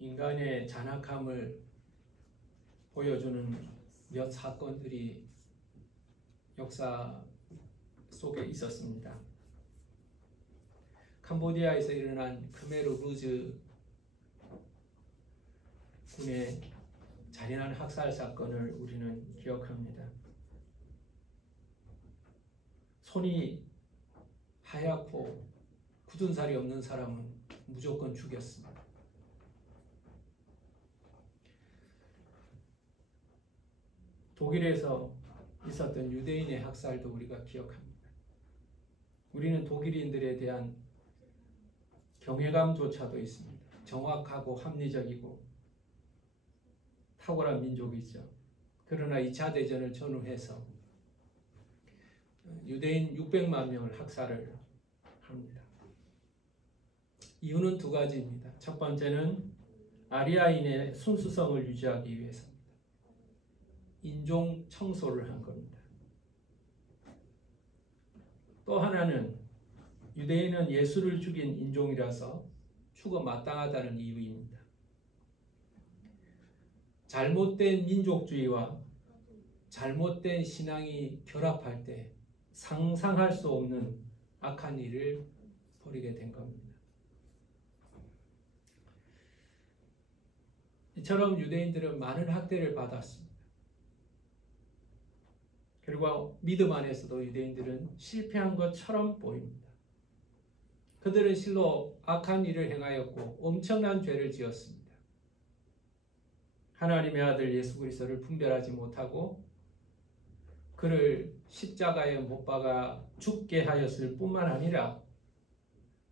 인간의 잔악함을 보여주는 몇 사건들이 역사 속에 있었습니다. 캄보디아에서 일어난 크메르 루즈 군의 잔인한 학살 사건을 우리는 기억합니다. 손이 하얗고 굳은 살이 없는 사람은 무조건 죽였습니다. 독일에서 있었던 유대인의 학살도 우리가 기억합니다. 우리는 독일인들에 대한 경외감조차도 있습니다. 정확하고 합리적이고 탁월한 민족이죠. 그러나 2차 대전을 전후해서 유대인 600만 명을 학살을 합니다. 이유는 두 가지입니다. 첫 번째는 아리아인의 순수성을 유지하기 위해서입니다. 인종 청소를 한 겁니다. 또 하나는 유대인은 예수를 죽인 인종이라서 죽어 마땅하다는 이유입니다. 잘못된 민족주의와 잘못된 신앙이 결합할 때 상상할 수 없는 악한 일을 벌이게 된 겁니다. 이처럼 유대인들은 많은 학대를 받았습니다. 그리고 믿음 안에서도 유대인들은 실패한 것처럼 보입니다. 그들은 실로 악한 일을 행하였고 엄청난 죄를 지었습니다. 하나님의 아들 예수 그리스도를 분별하지 못하고 그를 십자가에 못 박아 죽게 하였을 뿐만 아니라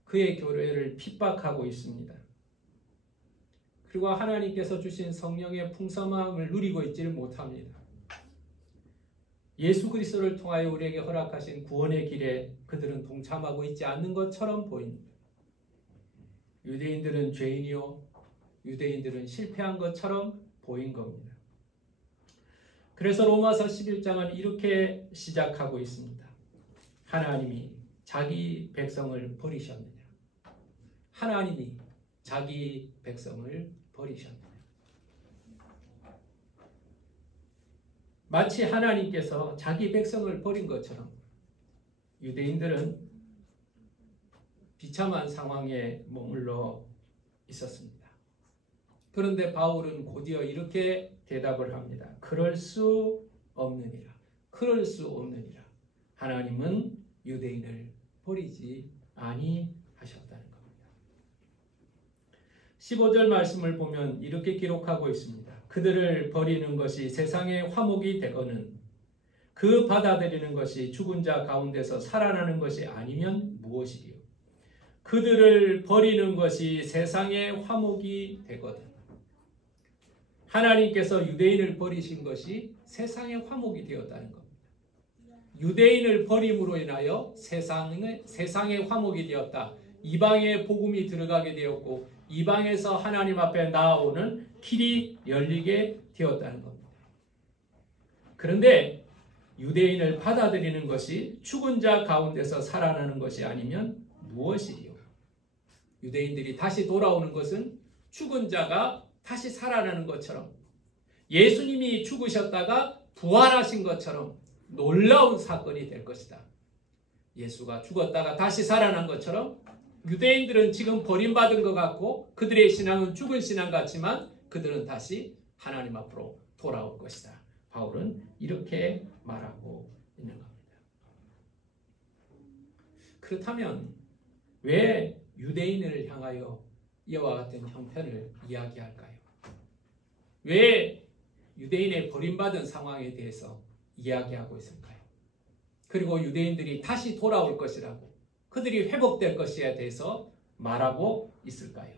그의 교회를 핍박하고 있습니다. 그리고 하나님께서 주신 성령의 풍성함을 누리고 있지를 못합니다. 예수 그리스도를 통하여 우리에게 허락하신 구원의 길에 그들은 동참하고 있지 않는 것처럼 보입니다. 유대인들은 죄인이요, 유대인들은 실패한 것처럼 보인 겁니다. 그래서 로마서 11장은 이렇게 시작하고 있습니다. 하나님이 자기 백성을 버리셨느냐. 하나님이 자기 백성을 버리셨느냐. 마치 하나님께서 자기 백성을 버린 것처럼 유대인들은 비참한 상황에 머물러 있었습니다. 그런데 바울은 곧이어 이렇게 대답을 합니다. 그럴 수 없느니라. 그럴 수 없느니라. 하나님은 유대인을 버리지 아니하셨다는 겁니다. 15절 말씀을 보면 이렇게 기록하고 있습니다. 그들을 버리는 것이 세상의 화목이 되거는 그 받아들이는 것이 죽은 자 가운데서 살아나는 것이 아니면 무엇이리요. 그들을 버리는 것이 세상의 화목이 되거든. 하나님께서 유대인을 버리신 것이 세상의 화목이 되었다는 겁니다. 유대인을 버림으로 인하여 세상의 화목이 되었다. 이방의 복음이 들어가게 되었고 이방에서 하나님 앞에 나아오는 길이 열리게 되었다는 겁니다. 그런데 유대인을 받아들이는 것이 죽은 자 가운데서 살아나는 것이 아니면 무엇이요? 유대인들이 다시 돌아오는 것은 죽은 자가 다시 살아나는 것처럼 예수님이 죽으셨다가 부활하신 것처럼 놀라운 사건이 될 것이다. 예수가 죽었다가 다시 살아난 것처럼 유대인들은 지금 버림받은 것 같고 그들의 신앙은 죽은 신앙 같지만 그들은 다시 하나님 앞으로 돌아올 것이다. 바울은 이렇게 말하고 있는 겁니다. 그렇다면 왜 유대인을 향하여 이와 같은 형편을 이야기할까요? 왜 유대인의 버림받은 상황에 대해서 이야기하고 있을까요? 그리고 유대인들이 다시 돌아올 것이라고 그들이 회복될 것에 대해서 말하고 있을까요?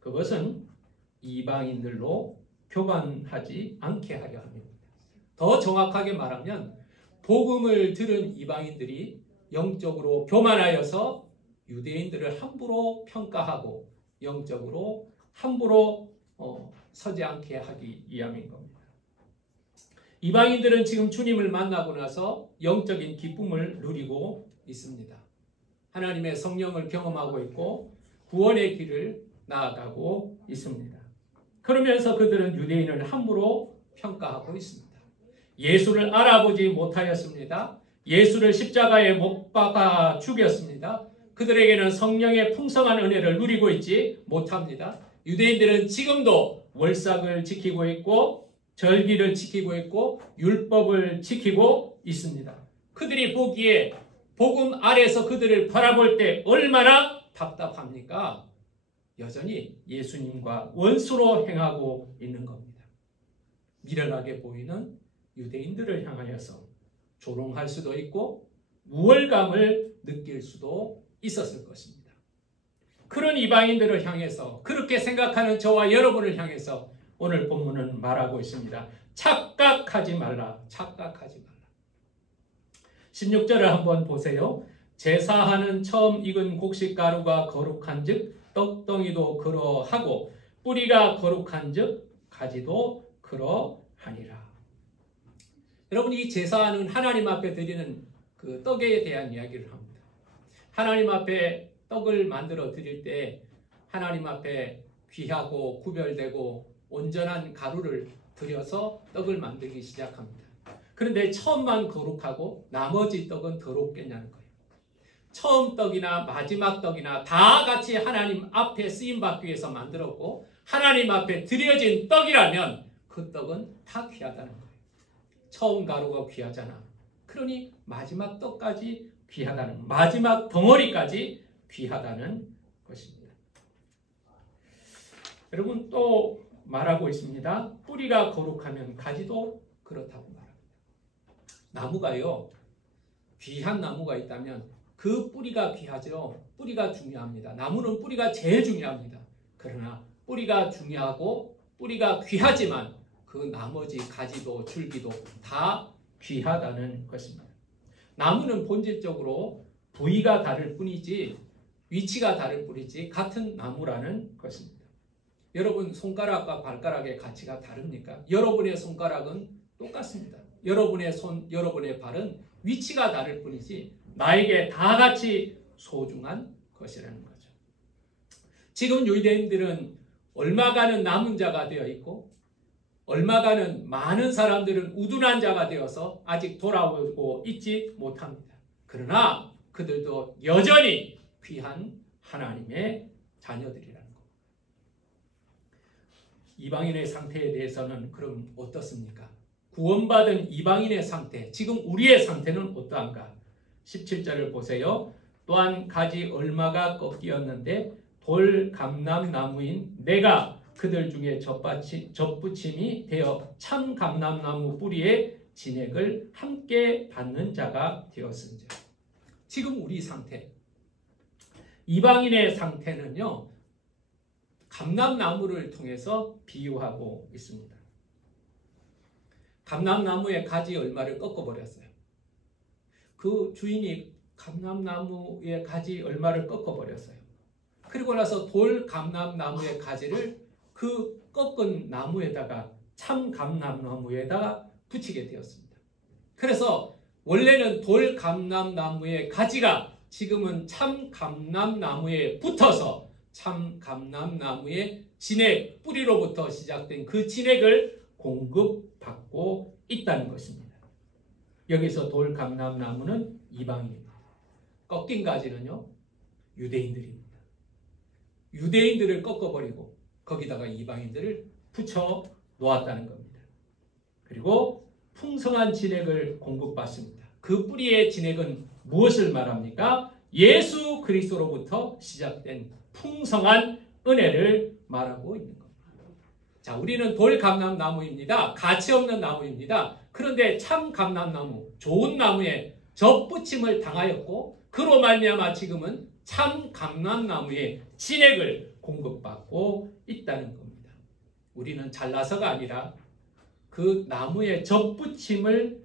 그것은 이방인들로 교만하지 않게 하려 합니다. 더 정확하게 말하면 복음을 들은 이방인들이 영적으로 교만하여서 유대인들을 함부로 평가하고 영적으로 함부로 서지 않게 하기 위함인 겁니다. 이방인들은 지금 주님을 만나고 나서 영적인 기쁨을 누리고 있습니다. 하나님의 성령을 경험하고 있고 구원의 길을 나아가고 있습니다. 그러면서 그들은 유대인을 함부로 평가하고 있습니다. 예수를 알아보지 못하였습니다. 예수를 십자가에 못 박아 죽였습니다. 그들에게는 성령의 풍성한 은혜를 누리고 있지 못합니다. 유대인들은 지금도 월삭을 지키고 있고 절기를 지키고 있고 율법을 지키고 있습니다. 그들이 보기에 복음 아래서 그들을 바라볼 때 얼마나 답답합니까? 여전히 예수님과 원수로 행하고 있는 겁니다. 미련하게 보이는 유대인들을 향하여서 조롱할 수도 있고 우월감을 느낄 수도 있었을 것입니다. 그런 이방인들을 향해서 그렇게 생각하는 저와 여러분을 향해서 오늘 본문은 말하고 있습니다. 착각하지 말라. 착각하지 말라. 16절을 한번 보세요. 제사하는 처음 익은 곡식가루가 거룩한 즉 떡덩이도 그러하고 뿌리가 거룩한 즉 가지도 그러하니라. 여러분, 이 제사는 하나님 앞에 드리는 그 떡에 대한 이야기를 합니다. 하나님 앞에 떡을 만들어 드릴 때 하나님 앞에 귀하고 구별되고 온전한 가루를 들여서 떡을 만들기 시작합니다. 그런데 처음만 거룩하고 나머지 떡은 더럽겠냐는 거예요. 처음 떡이나 마지막 떡이나 다 같이 하나님 앞에 쓰임받기 위해서 만들었고 하나님 앞에 드려진 떡이라면 그 떡은 다 귀하다는 거예요. 처음 가루가 귀하잖아. 그러니 마지막 떡까지 귀하다는, 마지막 덩어리까지 귀하다는 것입니다. 여러분, 또 말하고 있습니다. 뿌리가 거룩하면 가지도 그렇다고 말합니다. 나무가요, 귀한 나무가 있다면 그 뿌리가 귀하죠. 뿌리가 중요합니다. 나무는 뿌리가 제일 중요합니다. 그러나 뿌리가 중요하고 뿌리가 귀하지만 그 나머지 가지도 줄기도 다 귀하다는 것입니다. 나무는 본질적으로 부위가 다를 뿐이지 위치가 다를 뿐이지 같은 나무라는 것입니다. 여러분, 손가락과 발가락의 가치가 다릅니까? 여러분의 손가락은 똑같습니다. 여러분의 손, 여러분의 발은 위치가 다를 뿐이지 나에게 다 같이 소중한 것이라는 거죠. 지금 유대인들은 얼마간은 남은 자가 되어 있고 얼마간은 많은 사람들은 우둔한 자가 되어서 아직 돌아오고 있지 못합니다. 그러나 그들도 여전히 귀한 하나님의 자녀들이라는 것. 이방인의 상태에 대해서는 그럼 어떻습니까? 구원받은 이방인의 상태, 지금 우리의 상태는 어떠한가? 17절을 보세요. 또한 가지 얼마가 꺾이었는데 돌 감람나무인 내가 그들 중에 접붙임이 되어 참 감람나무 뿌리에 진액을 함께 받는 자가 되었은즉. 지금 우리 상태, 이방인의 상태는요, 감람나무를 통해서 비유하고 있습니다. 감람나무의 가지 얼마를 꺾어버렸어요. 그 주인이 감람나무의 가지 얼마를 꺾어버렸어요. 그리고 나서 돌 감람나무의 가지를 그 꺾은 나무에다가 참 감람나무에다가 붙이게 되었습니다. 그래서 원래는 돌 감람나무의 가지가 지금은 참 감람나무에 붙어서 참 감람나무의 진액, 뿌리로부터 시작된 그 진액을 공급받고 있다는 것입니다. 여기서 돌 감람나무는 이방인입니다. 꺾인 가지는요, 유대인들입니다. 유대인들을 꺾어버리고 거기다가 이방인들을 붙여 놓았다는 겁니다. 그리고 풍성한 진액을 공급받습니다. 그 뿌리의 진액은 무엇을 말합니까? 예수 그리스도로부터 시작된 풍성한 은혜를 말하고 있는 겁니다. 자, 우리는 돌 감람나무입니다. 가치 없는 나무입니다. 그런데 참 감람나무, 좋은 나무에 접붙임을 당하였고 그로 말미암아 지금은 참 감람나무의 진액을 공급받고 있다는 겁니다. 우리는 잘나서가 아니라 그 나무의 접붙임을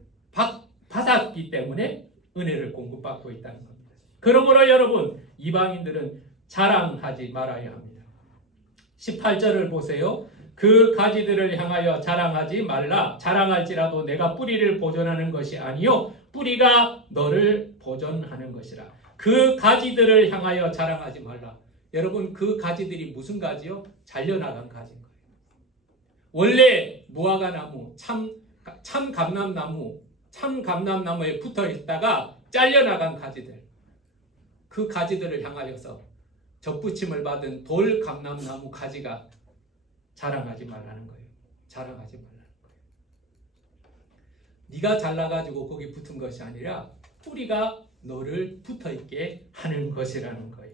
받았기 때문에 은혜를 공급받고 있다는 겁니다. 그러므로 여러분, 이방인들은 자랑하지 말아야 합니다. 18절을 보세요. 그 가지들을 향하여 자랑하지 말라. 자랑할지라도 내가 뿌리를 보존하는 것이 아니요 뿌리가 너를 보존하는 것이라. 그 가지들을 향하여 자랑하지 말라. 여러분 그 가지들이 무슨 가지요? 잘려나간 가지인 거예요. 원래 무화과나무, 참감람나무에 붙어 있다가 잘려나간 가지들, 그 가지들을 향하여서 접붙임을 받은 돌감람나무 가지가 자랑하지 말라는 거예요. 자랑하지 말라는 거예요. 네가 잘나가지고 거기 붙은 것이 아니라 뿌리가 너를 붙어있게 하는 것이라는 거예요.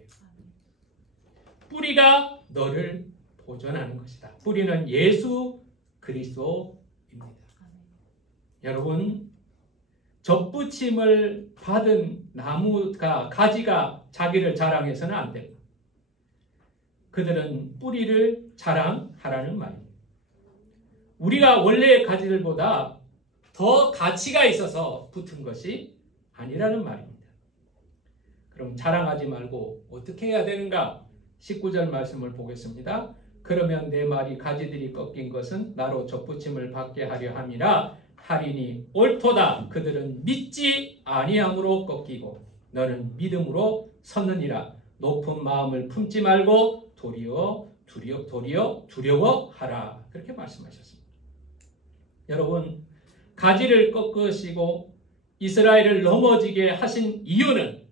뿌리가 너를 보존하는 것이다. 뿌리는 예수 그리스도입니다. 여러분, 접붙임을 받은 나무가, 가지가 자기를 자랑해서는 안 됩니다. 그들은 뿌리를 자랑하라는 말입니다. 우리가 원래의 가지들보다 더 가치가 있어서 붙은 것이 아니라는 말입니다. 그럼 자랑하지 말고 어떻게 해야 되는가? 19절 말씀을 보겠습니다. 그러면 내 말이 가지들이 꺾인 것은 나로 접붙임을 받게 하려 함이라 하리니 옳도다. 그들은 믿지 아니함으로 꺾이고 너는 믿음으로 섰느니라. 높은 마음을 품지 말고 도리어 두려워하라. 그렇게 말씀하셨습니다. 여러분, 가지를 꺾으시고 이스라엘을 넘어지게 하신 이유는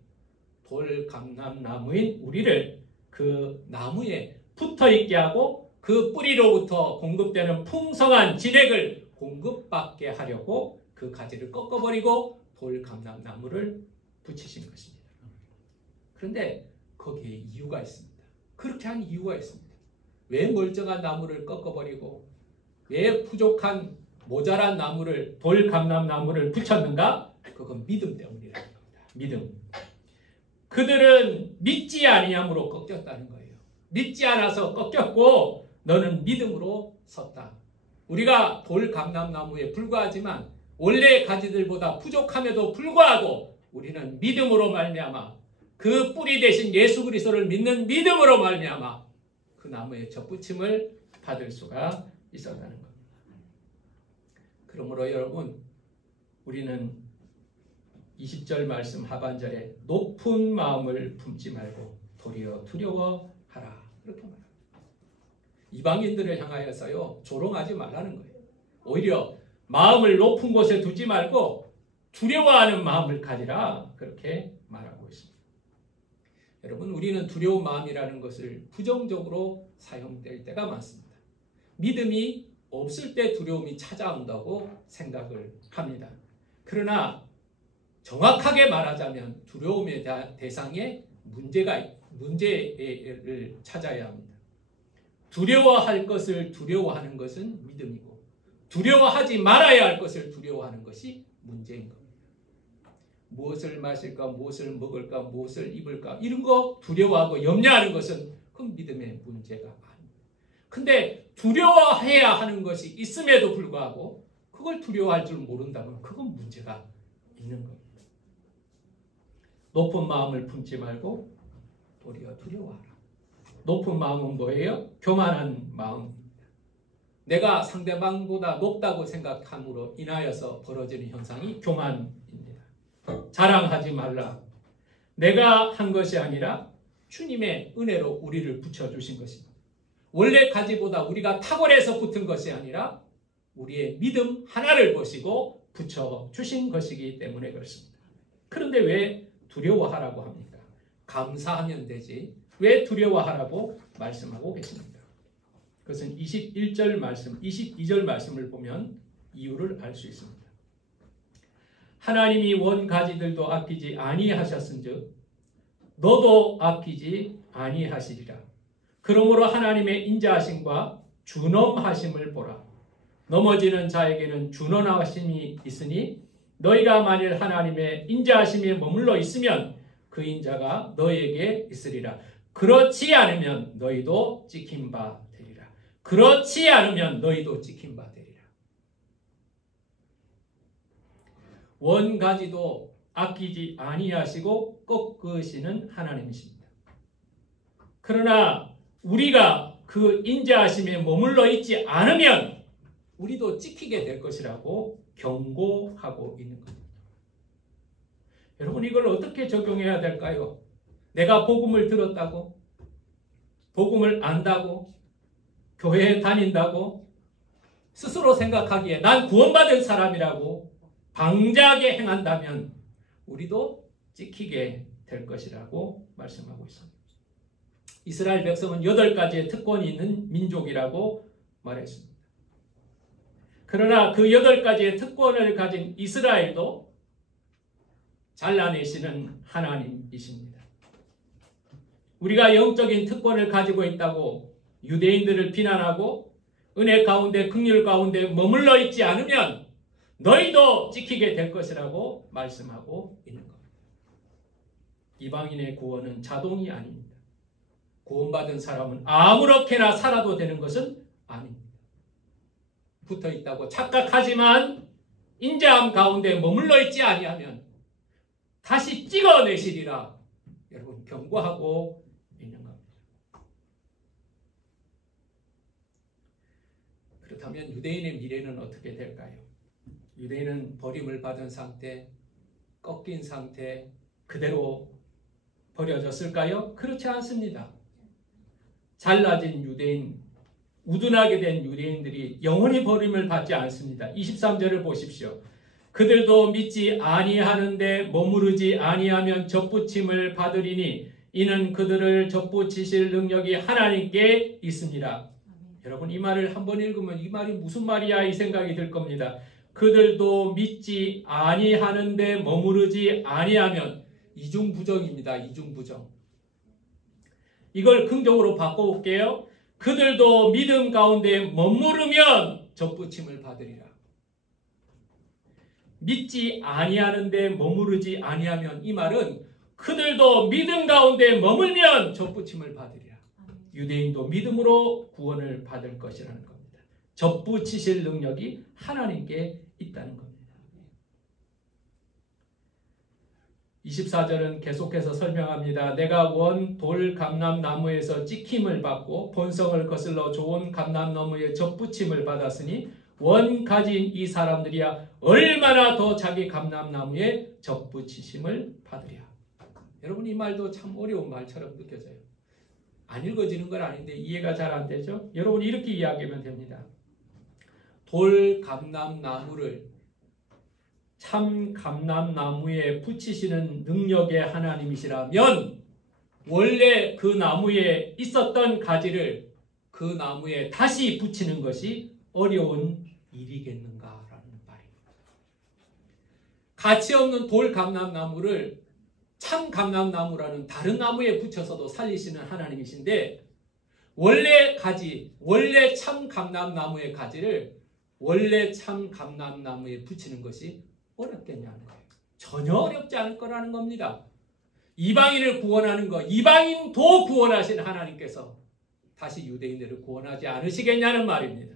돌감람나무인 우리를 그 나무에 붙어있게 하고 그 뿌리로부터 공급되는 풍성한 진액을 공급받게 하려고 그 가지를 꺾어버리고 돌감람나무를 붙이신 것입니다. 그런데 거기에 이유가 있습니다. 그렇게 한 이유가 있습니다. 왜 멀쩡한 나무를 꺾어버리고 왜 부족한 모자란 나무를, 돌감람나무를 붙였는가? 그건 믿음 때문이라는 겁니다. 믿음. 그들은 믿지 아니함으로 꺾였다는 거예요. 믿지 않아서 꺾였고 너는 믿음으로 섰다. 우리가 돌감람나무에 불과하지만 원래의 가지들보다 부족함에도 불구하고 우리는 믿음으로 말미암아 그 뿌리 대신 예수 그리스도를 믿는 믿음으로 말미암아 그 나무에 접붙임을 받을 수가 있었다는 겁니다. 그러므로 여러분, 우리는 20절 말씀 하반절에 높은 마음을 품지 말고 도리어 두려워하라. 그렇게 말합니다. 이방인들을 향하여서요, 조롱하지 말라는 거예요. 오히려 마음을 높은 곳에 두지 말고 두려워하는 마음을 가지라. 그렇게 말하고 있습니다. 여러분, 우리는 두려운 마음이라는 것을 부정적으로 사용될 때가 많습니다. 믿음이 없을 때 두려움이 찾아온다고 생각을 합니다. 그러나 정확하게 말하자면 두려움의 대상에 문제를 찾아야 합니다. 두려워할 것을 두려워하는 것은 믿음이고 두려워하지 말아야 할 것을 두려워하는 것이 문제인 겁니다. 무엇을 마실까, 무엇을 먹을까, 무엇을 입을까 이런 거 두려워하고 염려하는 것은 그건 믿음의 문제가 아닙니다. 근데 두려워해야 하는 것이 있음에도 불구하고 그걸 두려워할 줄 모른다면 그건 문제가 있는 겁니다. 높은 마음을 품지 말고 도리어 두려워하라. 높은 마음은 뭐예요? 교만한 마음입니다. 내가 상대방보다 높다고 생각함으로 인하여서 벌어지는 현상이 교만입니다. 자랑하지 말라. 내가 한 것이 아니라 주님의 은혜로 우리를 붙여주신 것입니다. 원래 가지보다 우리가 탁월해서 붙은 것이 아니라 우리의 믿음 하나를 보시고 붙여주신 것이기 때문에 그렇습니다. 그런데 왜 두려워하라고 합니까? 감사하면 되지. 왜 두려워하라고 말씀하고 계십니까? 그것은 21절 말씀, 22절 말씀을 보면 이유를 알 수 있습니다. 하나님이 원 가지들도 아끼지 아니하셨은즉 너도 아끼지 아니하시리라. 그러므로 하나님의 인자하심과 준엄하심을 보라. 넘어지는 자에게는 준엄하심이 있으니 너희가 만일 하나님의 인자하심에 머물러 있으면 그 인자가 너희에게 있으리라. 그렇지 않으면 너희도 찍힌 바 되리라. 그렇지 않으면 너희도 찍힌 바 되리라. 원가지도 아끼지 아니하시고 꺾으시는 하나님이십니다. 그러나 우리가 그 인자하심에 머물러 있지 않으면 우리도 찍히게 될 것이라고 경고하고 있는 겁니다. 여러분, 이걸 어떻게 적용해야 될까요? 내가 복음을 들었다고 복음을 안다고, 교회에 다닌다고 스스로 생각하기에 난 구원받은 사람이라고 방자하게 행한다면 우리도 찍히게 될 것이라고 말씀하고 있습니다. 이스라엘 백성은 8가지의 특권이 있는 민족이라고 말했습니다. 그러나 그 8가지의 특권을 가진 이스라엘도 잘라내시는 하나님이십니다. 우리가 영적인 특권을 가지고 있다고 유대인들을 비난하고 은혜 가운데 긍휼 가운데 머물러 있지 않으면 너희도 찍히게 될 것이라고 말씀하고 있는 겁니다. 이방인의 구원은 자동이 아닙니다. 구원받은 사람은 아무렇게나 살아도 되는 것은 아닙니다. 붙어있다고 착각하지만 인자함 가운데 머물러 있지 아니하면 다시 찍어내시리라 여러분 경고하고 있는 겁니다. 그렇다면 유대인의 미래는 어떻게 될까요? 유대인은 버림을 받은 상태, 꺾인 상태 그대로 버려졌을까요? 그렇지 않습니다. 잘라진 유대인, 우둔하게 된 유대인들이 영원히 버림을 받지 않습니다. 23절을 보십시오. 그들도 믿지 아니하는데 머무르지 아니하면 접붙임을 받으리니 이는 그들을 접붙이실 능력이 하나님께 있습니다. 여러분 이 말을 한번 읽으면 이 말이 무슨 말이야 이 생각이 들 겁니다. 그들도 믿지 아니하는데 머무르지 아니하면 이중부정입니다. 이중부정. 이걸 긍정으로 바꿔볼게요. 그들도 믿음 가운데 머무르면 접붙임을 받으리라. 믿지 아니하는데 머무르지 아니하면 이 말은 그들도 믿음 가운데 머물면 접붙임을 받으리라. 유대인도 믿음으로 구원을 받을 것이라는 겁니다. 접붙이실 능력이 하나님께 있다는 겁니다. 24절은 계속해서 설명합니다. 내가 원 돌 감람나무에서 찍힘을 받고 본성을 거슬러 좋은 감람나무에 접붙임을 받았으니 원 가진 이 사람들이야 얼마나 더 자기 감람나무에 접붙이심을 받으랴. 여러분 이 말도 참 어려운 말처럼 느껴져요. 안 읽어지는 건 아닌데 이해가 잘 안 되죠? 여러분 이렇게 이야기하면 됩니다. 돌 감람나무를 참 감람나무에 붙이시는 능력의 하나님이시라면 원래 그 나무에 있었던 가지를 그 나무에 다시 붙이는 것이 어려운 일이겠는가라는 말입니다. 가치 없는 돌 감람나무를 참 감람나무라는 다른 나무에 붙여서도 살리시는 하나님이신데 원래 가지, 원래 참 감람나무의 가지를 원래 참 감람나무에 붙이는 것이 어렵겠냐는 거예요. 전혀 어렵지 않을 거라는 겁니다. 이방인을 구원하는 것, 이방인도 구원하신 하나님께서 다시 유대인들을 구원하지 않으시겠냐는 말입니다.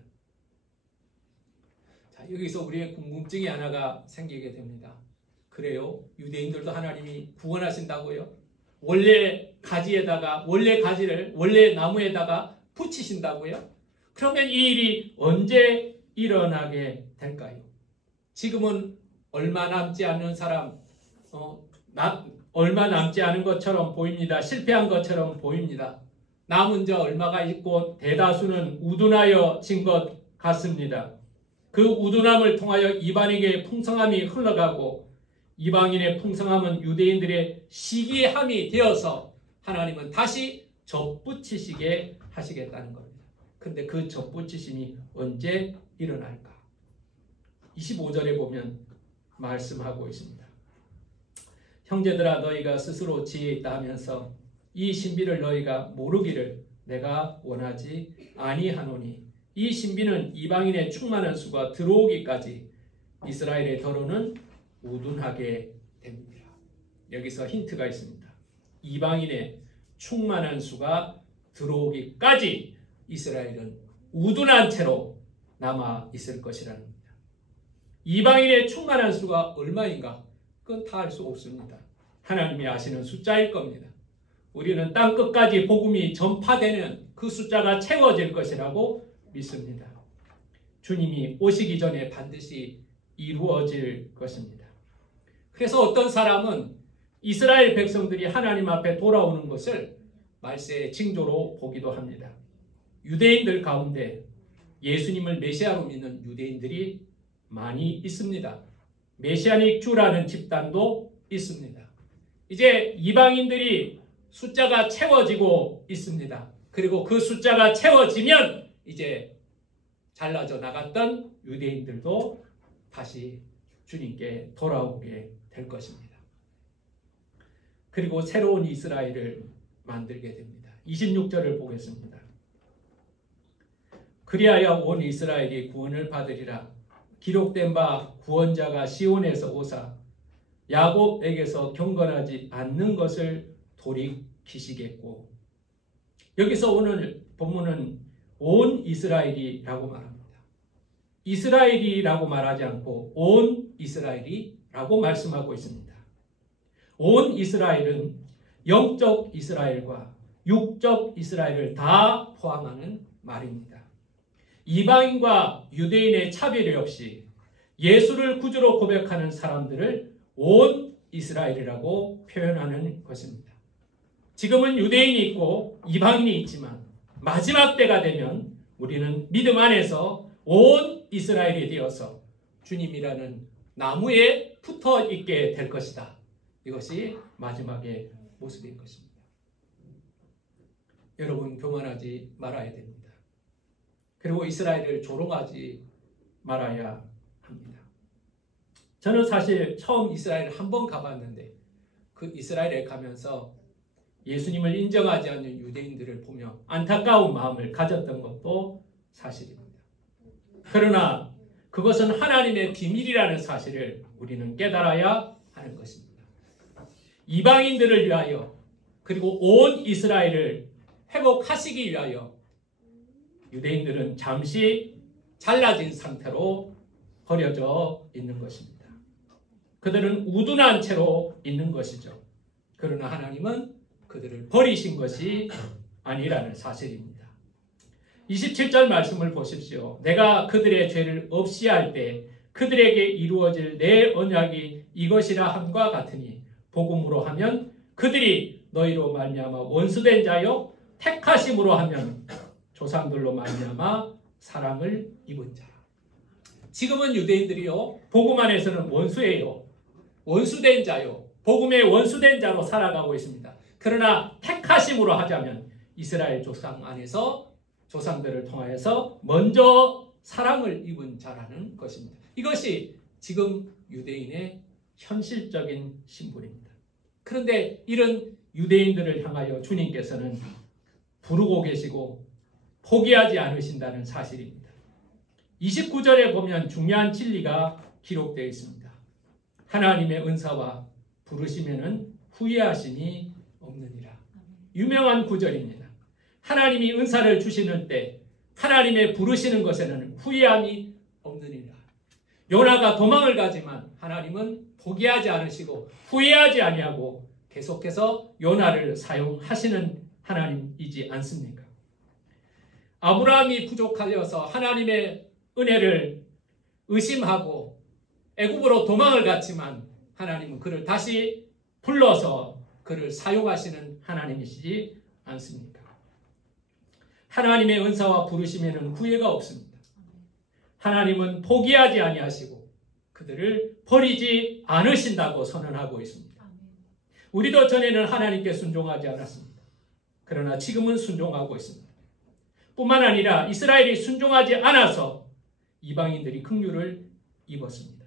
자, 여기서 우리의 궁금증이 하나가 생기게 됩니다. 그래요? 유대인들도 하나님이 구원하신다고요? 원래 가지에다가, 원래 가지를 원래 나무에다가 붙이신다고요? 그러면 이 일이 언제 일어나게 될까요? 지금은 얼마 남지 않는 사람, 얼마 남지 않은 것처럼 보입니다. 실패한 것처럼 보입니다. 남은 자 얼마가 있고 대다수는 우둔하여 진 것 같습니다. 그 우둔함을 통하여 이방인에게 풍성함이 흘러가고 이방인의 풍성함은 유대인들의 시기함이 되어서 하나님은 다시 접붙이시게 하시겠다는 겁니다. 그런데 그 접붙이심이 언제 일어날까? 25절에 보면 말씀하고 있습니다. 형제들아 너희가 스스로 지혜 있다 하면서 이 신비를 너희가 모르기를 내가 원하지 아니하노니 이 신비는 이방인의 충만한 수가 들어오기까지 이스라엘의 더러는 우둔하게 됩니다. 여기서 힌트가 있습니다. 이방인의 충만한 수가 들어오기까지 이스라엘은 우둔한 채로 남아 있을 것이라는 겁니다. 이방인의 충만한 수가 얼마인가? 그건 다 알 수 없습니다. 하나님이 아시는 숫자일 겁니다. 우리는 땅 끝까지 복음이 전파되는 그 숫자가 채워질 것이라고 믿습니다. 주님이 오시기 전에 반드시 이루어질 것입니다. 그래서 어떤 사람은 이스라엘 백성들이 하나님 앞에 돌아오는 것을 말세의 징조로 보기도 합니다. 유대인들 가운데 예수님을 메시아로 믿는 유대인들이 많이 있습니다. 메시아닉 주라는 집단도 있습니다. 이제 이방인들이 숫자가 채워지고 있습니다. 그리고 그 숫자가 채워지면 이제 잘라져 나갔던 유대인들도 다시 주님께 돌아오게 될 것입니다. 그리고 새로운 이스라엘을 만들게 됩니다. 26절을 보겠습니다. 그리하여 온 이스라엘이 구원을 받으리라. 기록된 바 구원자가 시온에서 오사 야곱에게서 경건하지 않는 것을 돌이키시겠고. 여기서 오늘 본문은 온 이스라엘이라고 말합니다. 이스라엘이라고 말하지 않고 온 이스라엘이라고 말씀하고 있습니다. 온 이스라엘은 영적 이스라엘과 육적 이스라엘을 다 포함하는 말입니다. 이방인과 유대인의 차별이 없이 예수를 구주로 고백하는 사람들을 온 이스라엘이라고 표현하는 것입니다. 지금은 유대인이 있고 이방인이 있지만 마지막 때가 되면 우리는 믿음 안에서 온 이스라엘이 되어서 주님이라는 나무에 붙어 있게 될 것이다. 이것이 마지막의 모습인 것입니다. 여러분, 교만하지 말아야 됩니다. 그리고 이스라엘을 조롱하지 말아야 합니다. 저는 사실 처음 이스라엘을 한번 가봤는데 그 이스라엘에 가면서 예수님을 인정하지 않는 유대인들을 보며 안타까운 마음을 가졌던 것도 사실입니다. 그러나 그것은 하나님의 비밀이라는 사실을 우리는 깨달아야 하는 것입니다. 이방인들을 위하여 그리고 온 이스라엘을 회복하시기 위하여 유대인들은 잠시 잘라진 상태로 버려져 있는 것입니다. 그들은 우둔한 채로 있는 것이죠. 그러나 하나님은 그들을 버리신 것이 아니라는 사실입니다. 27절 말씀을 보십시오. 내가 그들의 죄를 없이 할 때 그들에게 이루어질 내 언약이 이것이라 함과 같으니 복음으로 하면 그들이 너희로 말미암아 원수된 자요 택하심으로 하면 조상들로 말미암아 사랑을 입은 자라. 지금은 유대인들이요 복음 안에서는 원수예요. 원수된 자요. 복음의 원수된 자로 살아가고 있습니다. 그러나 택하심으로 하자면 이스라엘 조상 안에서 조상들을 통하여서 먼저 사랑을 입은 자라는 것입니다. 이것이 지금 유대인의 현실적인 신분입니다. 그런데 이런 유대인들을 향하여 주님께서는 부르고 계시고 포기하지 않으신다는 사실입니다. 29절에 보면 중요한 진리가 기록되어 있습니다. 하나님의 은사와 부르시면은 후회하심이 없느니라. 유명한 구절입니다. 하나님이 은사를 주시는 때 하나님의 부르시는 것에는 후회함이 없느니라. 요나가 도망을 가지만 하나님은 포기하지 않으시고 후회하지 아니하고 계속해서 요나를 사용하시는 하나님이지 않습니까? 아브라함이 부족하여서 하나님의 은혜를 의심하고 애굽으로 도망을 갔지만 하나님은 그를 다시 불러서 그를 사용하시는 하나님이시지 않습니까? 하나님의 은사와 부르심에는 후회가 없습니다. 하나님은 포기하지 아니하시고 그들을 버리지 않으신다고 선언하고 있습니다. 우리도 전에는 하나님께 순종하지 않았습니다. 그러나 지금은 순종하고 있습니다. 뿐만 아니라 이스라엘이 순종하지 않아서 이방인들이 긍휼을 입었습니다.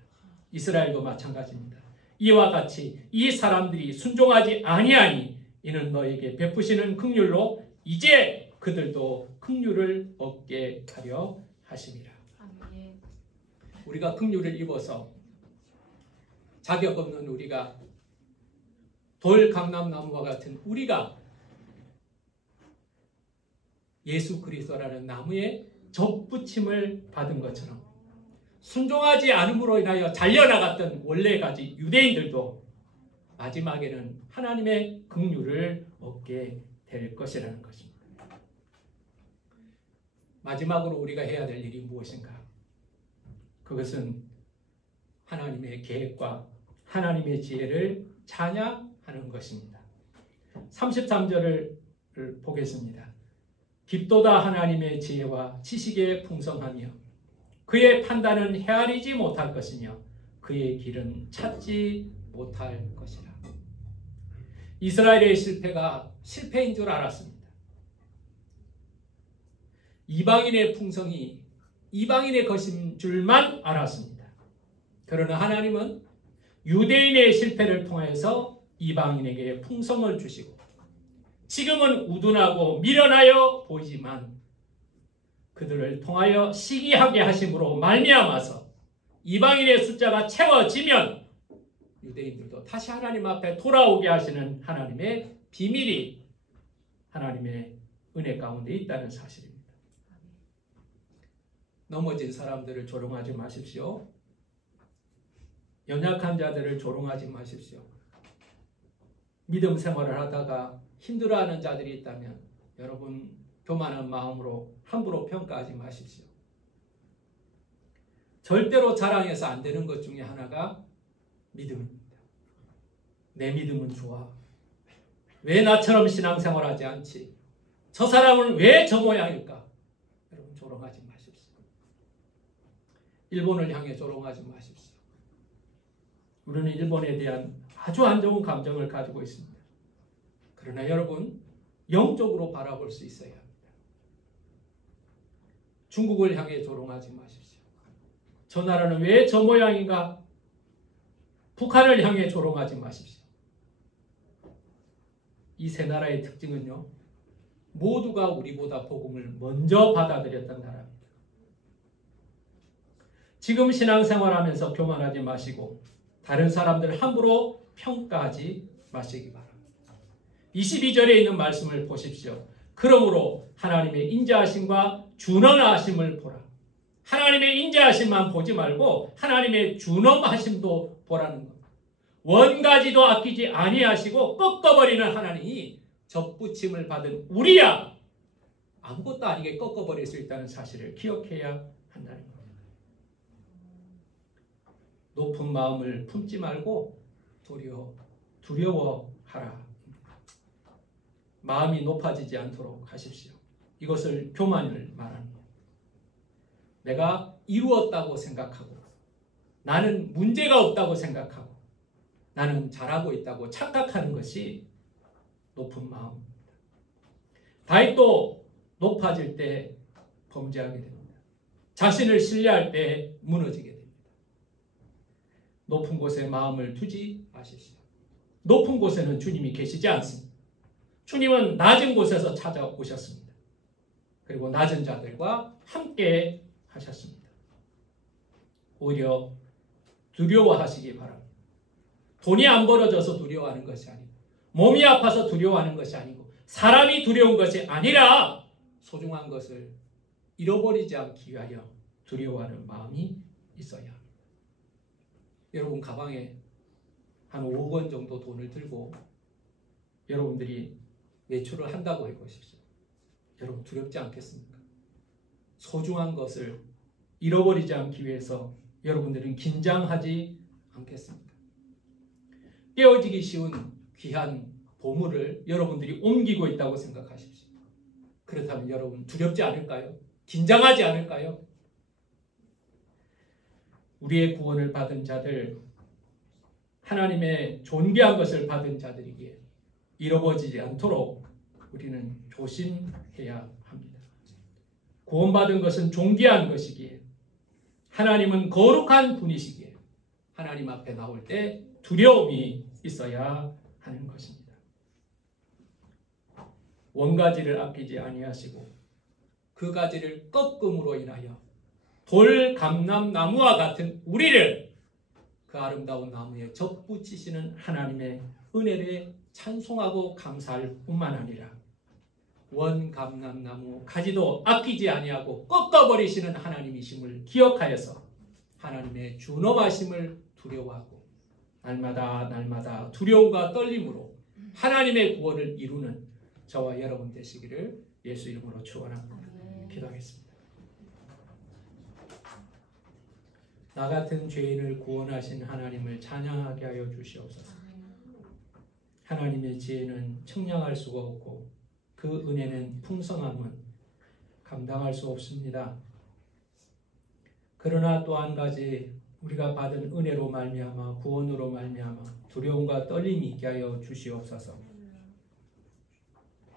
이스라엘도 마찬가지입니다. 이와 같이 이 사람들이 순종하지 아니하니 이는 너에게 베푸시는 긍휼로 이제 그들도 긍휼을 얻게 하려 하심이라. 우리가 긍휼을 입어서 자격 없는 우리가 돌 감람나무와 같은 우리가 예수 그리스도라는 나무에 접붙임을 받은 것처럼 순종하지 않음으로 인하여 잘려나갔던 원래 가지 유대인들도 마지막에는 하나님의 긍휼을 얻게 될 것이라는 것입니다. 마지막으로 우리가 해야 될 일이 무엇인가? 그것은 하나님의 계획과 하나님의 지혜를 찬양하는 것입니다. 33절을 보겠습니다. 깊도다 하나님의 지혜와 지식의 풍성하며 그의 판단은 헤아리지 못할 것이며 그의 길은 찾지 못할 것이라. 이스라엘의 실패가 실패인 줄 알았습니다. 이방인의 풍성이 이방인의 것인 줄만 알았습니다. 그러나 하나님은 유대인의 실패를 통해서 이방인에게 풍성을 주시고 지금은 우둔하고 미련하여 보이지만 그들을 통하여 시기하게 하심으로 말미암아서 이방인의 숫자가 채워지면 유대인들도 다시 하나님 앞에 돌아오게 하시는 하나님의 비밀이 하나님의 은혜 가운데 있다는 사실입니다. 넘어진 사람들을 조롱하지 마십시오. 연약한 자들을 조롱하지 마십시오. 믿음 생활을 하다가 힘들어하는 자들이 있다면 여러분 교만한 마음으로 함부로 평가하지 마십시오. 절대로 자랑해서 안 되는 것 중에 하나가 믿음입니다. 내 믿음은 좋아. 왜 나처럼 신앙생활하지 않지? 저 사람은 왜 저 모양일까? 여러분 조롱하지 마십시오. 일본을 향해 조롱하지 마십시오. 우리는 일본에 대한 아주 안 좋은 감정을 가지고 있습니다. 그러나 여러분 영적으로 바라볼 수 있어야 합니다. 중국을 향해 조롱하지 마십시오. 저 나라는 왜 저 모양인가? 북한을 향해 조롱하지 마십시오. 이 세 나라의 특징은요, 모두가 우리보다 복음을 먼저 받아들였던 나라입니다. 지금 신앙생활하면서 교만하지 마시고 다른 사람들 함부로 평가하지 마시기 바랍니다. 22절에 있는 말씀을 보십시오. 그러므로 하나님의 인자하심과 준엄하심을 보라. 하나님의 인자하심만 보지 말고 하나님의 준엄하심도 보라는 겁니다. 원가지도 아끼지 아니하시고 꺾어버리는 하나님이 접붙임을 받은 우리야 아무것도 아니게 꺾어버릴 수 있다는 사실을 기억해야 한다는 겁니다. 높은 마음을 품지 말고 두려워하라. 마음이 높아지지 않도록 하십시오. 이것을 교만을 말합니다. 내가 이루었다고 생각하고 나는 문제가 없다고 생각하고 나는 잘하고 있다고 착각하는 것이 높은 마음입니다. 다윗도 높아질 때 범죄하게 됩니다. 자신을 신뢰할 때 무너지게 됩니다. 높은 곳에 마음을 두지 마십시오. 높은 곳에는 주님이 계시지 않습니다. 주님은 낮은 곳에서 찾아오셨습니다. 그리고 낮은 자들과 함께 하셨습니다. 오히려 두려워하시기 바랍니다. 돈이 안 벌어져서 두려워하는 것이 아니고 몸이 아파서 두려워하는 것이 아니고 사람이 두려운 것이 아니라 소중한 것을 잃어버리지 않기 위하여 두려워하는 마음이 있어야 합니다. 여러분 가방에 한 5억 원 정도 돈을 들고 여러분들이 외출을 한다고 해보십시오. 여러분 두렵지 않겠습니까? 소중한 것을 잃어버리지 않기 위해서 여러분들은 긴장하지 않겠습니까? 깨어지기 쉬운 귀한 보물을 여러분들이 옮기고 있다고 생각하십시오. 그렇다면 여러분 두렵지 않을까요? 긴장하지 않을까요? 우리의 구원을 받은 자들, 하나님의 존귀한 것을 받은 자들이기에 잃어버리지 않도록 우리는 조심해야 합니다. 구원받은 것은 존귀한 것이기에 하나님은 거룩한 분이시기에 하나님 앞에 나올 때 두려움이 있어야 하는 것입니다. 원가지를 아끼지 아니하시고 그 가지를 꺾음으로 인하여 돌감람나무와 같은 우리를 그 아름다운 나무에 접붙이시는 하나님의 은혜를 찬송하고 감사할 뿐만 아니라 원감람나무 가지도 아끼지 아니하고 꺾어버리시는 하나님이심을 기억하여서 하나님의 준엄하심을 두려워하고 날마다 두려움과 떨림으로 하나님의 구원을 이루는 저와 여러분 되시기를 예수 이름으로 축원합니다. 기도하겠습니다. 나 같은 죄인을 구원하신 하나님을 찬양하게 하여 주시옵소서. 하나님의 지혜는 측량할 수가 없고 그 은혜는 풍성함은 감당할 수 없습니다. 그러나 또 한 가지 우리가 받은 은혜로 말미암아 구원으로 말미암아 두려움과 떨림이 있게 하여 주시옵소서.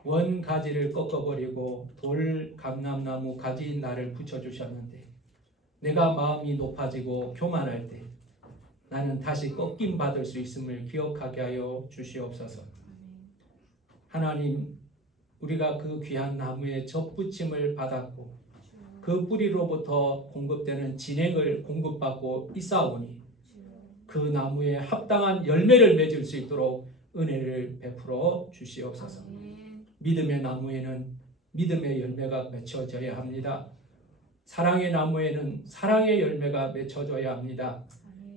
원 가지를 꺾어버리고 돌 감람나무 가지인 나를 붙여주셨는데 내가 마음이 높아지고 교만할 때 나는 다시 꺾임 받을 수 있음을 기억하게 하여 주시옵소서. 하나님, 우리가 그 귀한 나무에 접붙임을 받았고 그 뿌리로부터 공급되는 진액을 공급받고 있사오니 그 나무에 합당한 열매를 맺을 수 있도록 은혜를 베풀어 주시옵소서. 믿음의 나무에는 믿음의 열매가 맺혀져야 합니다. 사랑의 나무에는 사랑의 열매가 맺혀져야 합니다.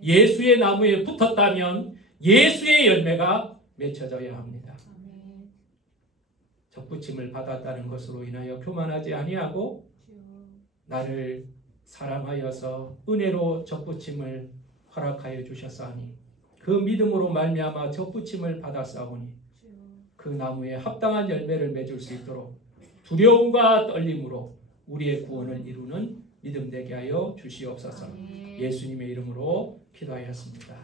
예수의 나무에 붙었다면 예수의 열매가 맺혀져야 합니다. 접붙임을 받았다는 것으로 인하여 교만하지 아니하고 나를 사랑하여서 은혜로 접붙임을 허락하여 주셨사오니 그 믿음으로 말미암아 접붙임을 받았사오니 그 나무에 합당한 열매를 맺을 수 있도록 두려움과 떨림으로 우리의 구원을 이루는 믿음 되게 하여 주시옵소서. 예수님의 이름으로 기도하였습니다.